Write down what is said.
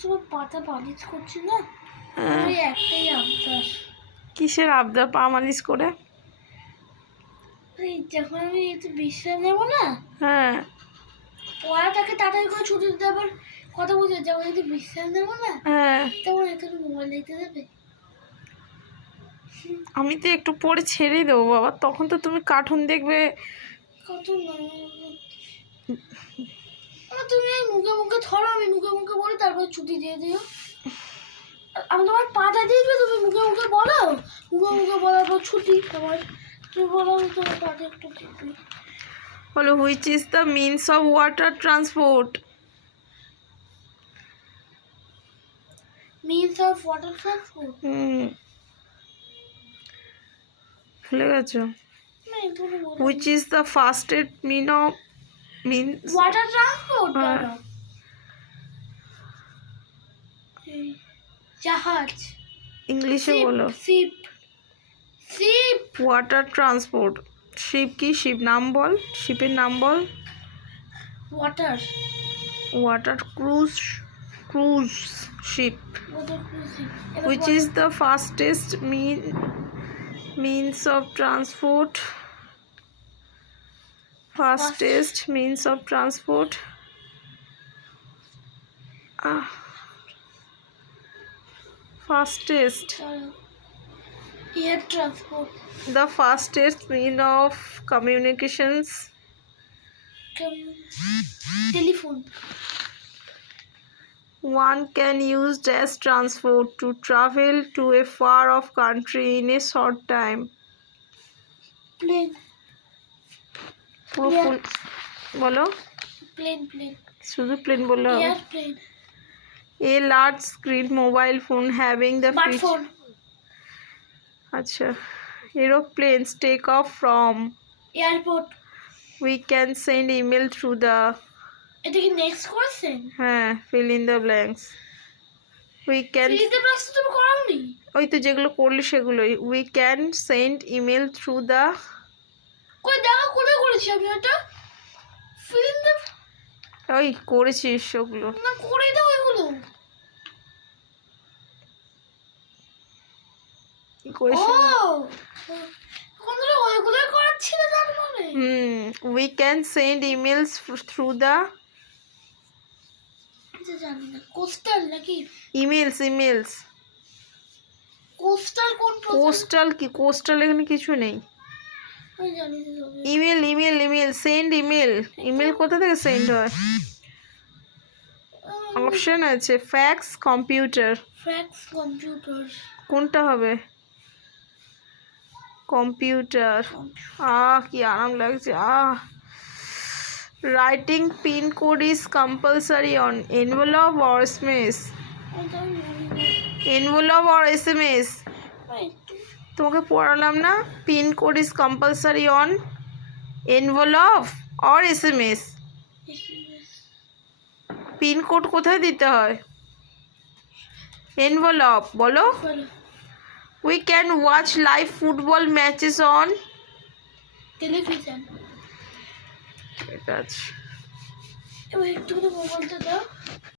তোমার পাতা পালিশ করছি না, ওই একটাই আবদার। কিসের আবদার পা মালিশ করে? যখন আমি একটু বিশ্রাম নেবো না, হ্যাঁ পড়াটাকে তাড়াতাড়ি করে ছুটি দিতে, আবার কথা বলতে যখন একটু বিশ্রাম নেবো না, হ্যাঁ তখন একটু মোবাইল দেখতে দেবে। আমি তো একটু পরে ছেড়েই দেবো বাবা, তখন তো তুমি কার্টুন দেখবে। কত তুমি এই মুখে মুখে ধরো, আমি মুখে মুখে বলি, তারপর ছুটি দিয়ে দিও। আমি তোমার পাটা দিয়ে দিবে, তুমি মুখে মুখে বলো, মুখে মুখে বলার পর ছুটি তোমার। তুমি বলো আমি তোমার পাটা একটু দিবি। বলো, which is the means of water transport? Means of water transport. ভুলে গেছো? না তুমি বলো। Which is the fastest means water transport. জাহাজ। ইংলিশে বলো। Ship. Ship. Water transport. Ship কি? শিপ নাম বল, শিপের নাম বল। Water. Water cruise. Cruise ship. Water cruising. Which is the fastest means of transport? Fastest means of transport. Fastest. Air transport. The fastest mean of communications. Telephone. One can use as transport to travel to a far off country in a short time. Plane. পুরো বলো। Plane. Plane. শুধু plane বললে হবে? Airplane. A large screen mobile phone having the Smartphone. আচ্ছা, aeroplanes take off from. Airport. We can send email through the. এটা কি next question? হ্যাঁ, fill in the blanks. We can. fill in the blanks তুমি করোনি? ওই তো যেগুলো করলি সেগুলোই। We can send email through the. কই দেখো কোথায় করেছি আমি এটা? fill in the. ওই করেছিস ওগুলো। না করে দাও এগুলো। কোনগুলো ওইগুলো করাচ্ছিল তার মানে? We can send emails through the. জানি না, কোস্টাল নাকি? emails. কোস্টাল কোন? কোস্টাল কি? কোস্টাল এখানে কিছু নেই। আমি জানি না। ইমেল সেন্ড ইমেল কোথা থেকে সেন্ড হয়? অপশন আছে ফ্যাক্স, কম্পিউটার। Fax, computer. কোনটা হবে? কম্পিউটার। কি আরাম লাগছে। Writing pin code is compulsory on envelope or SMS? Envelope or SMS? তোমাকে পড়ালাম না? Pin code is compulsory on envelope or SMS? Pin code কোথায় দিতে হয়? এনভেলপ। বলো। We can watch live football matches on television. ঠিক আছে। এবার একটু মোবাইলটা দাও।